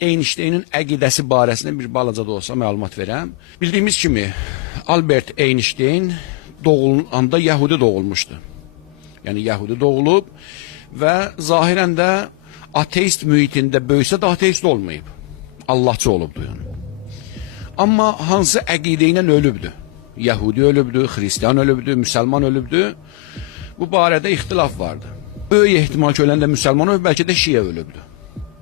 Einstein'in əqidəsi barəsində bir balaca da olsa məlumat verəm. Bildiyimiz kimi Albert Einstein doğulanda Yahudi doğulmuşdu. Yəni Yahudi doğulub və zahirən də ateist mühitində böyüsə də ateist olmayıb. Allahçı olubdu yəni. Amma hansı əqidə ilə ölübdü? Yahudi ölübdü, Hristiyan ölübdü, Müsəlman ölübdü. Bu barədə ixtilaf vardı. Böyük ehtimal ki, öləndə Müsəlman ölüb, bəlkə də Şiə ölübdü.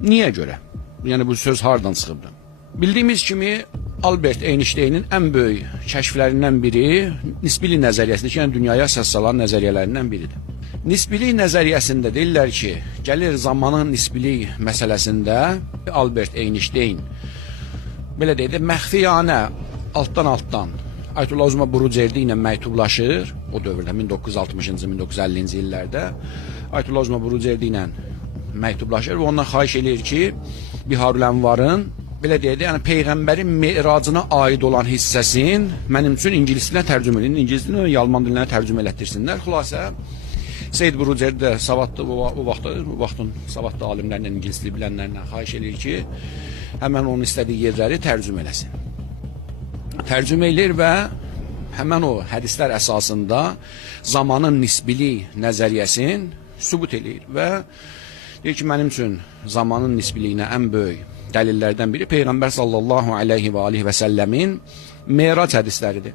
Niyə görə? Yəni bu söz hardan çıxıbdı? Bildiyimiz kimi Albert Einstein'in ən böyük kəşflərindən biri nisbilik nəzəriyyəsidir ki, yəni dünyaya əsas salan nəzəriyyələrindən biridir. Nisbilik nəzəriyyəsində deyirlər ki, gəlir zamanın nisbilik məsələsində Albert Einstein belə deyək də məxfiyanə altdan Ayətullah Uzma Burucerdi ilə məktublaşır. O dövrdə 1960-cı, 1950-ci illərdə Ayətullah Uzma Burucerdi ilə məktublaşır və ondan xahiş edir ki, Biharul Ənvarın belə deyək də, yəni Peyğəmbərin meracına aid olan hissəsin mənim üçün ingilis dilinə tərcümə edin, ingilis dilinə və alman dilinə tərcümə elətdirsinlər. Xülasə Seyd Burucerdi də savadlı o vaxtın savadlı alimlərindən, ingilis dili bilənlərindən xahiş edir ki, həmən onun istədiyi yerləri tərcümə eləsin. Tərcümə edir və həmən o hədislər əsasında zamanın nisbilik nəzəriyyəsini sübut edir və deyir ki, mənim üçün zamanın nisbiliyinə ən böyük dəlillərdən biri Peyğəmbər sallallahu aleyhi və aleyhi və səlləmin Merac hədisləridir.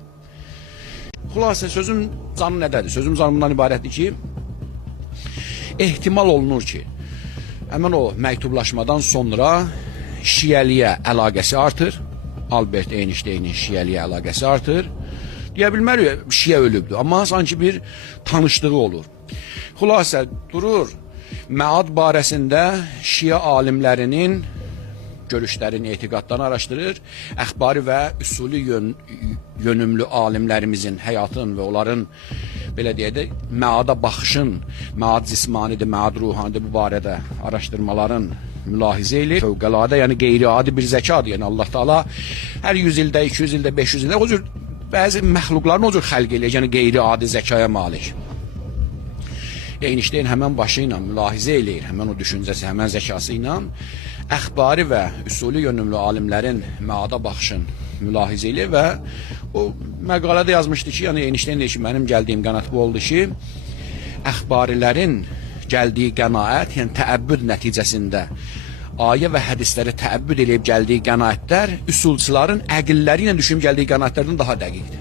Xülasə, sözüm canı nədədir? Sözüm canı bundan ibarətdir ki, ehtimal olunur ki, həmən o məktublaşmadan sonra şiəliyə əlaqəsi artır. Albert Einstein'in şiəliyə əlaqəsi artır. Deyə bilmərik, şiə ölübdür, amma sanki bir tanışlığı olur. Xülasə, durur, məad barəsində şiə alimlərinin görüşlərini, etiqadlarını araşdırır, əxbari və üsuli yönümlü alimlərimizin həyatın və onların belə deyək də, məada baxışın, məad cismanidir, məad ruhanidir bu barədə araşdırmaların mülahizə eləyir. Fövqəladə, yəni qeyri-adi bir zəkadır. Yəni Allah Taala hər 100 ildə, 200 ildə, 500 ildə o cür bəzi məxluqlarını o cür xəlq eləyir, yəni qeyri-adi zəkaya malik. Einstein həmən başı ilə mülahizə eləyir, həmən o düşüncəsi, həmən zəkası ilə əxbari və üsuli yönümlü alimlərin məada baxışın mülahizə eləyir və o məqalədə yazmışdı ki, yəni Einstein deyir ki, mənim gəldiyim qənaət bu oldu ki, əxbarilərin gəldiyi qənaət, yəni təəbbüd nəticəsində ayə və hədisləri təəbbüd eləyib gəldiyi qənaətlər üsulçuların əqilləri ilə düşünüb gəldiyi qənaətlərdən daha dəqiqdir.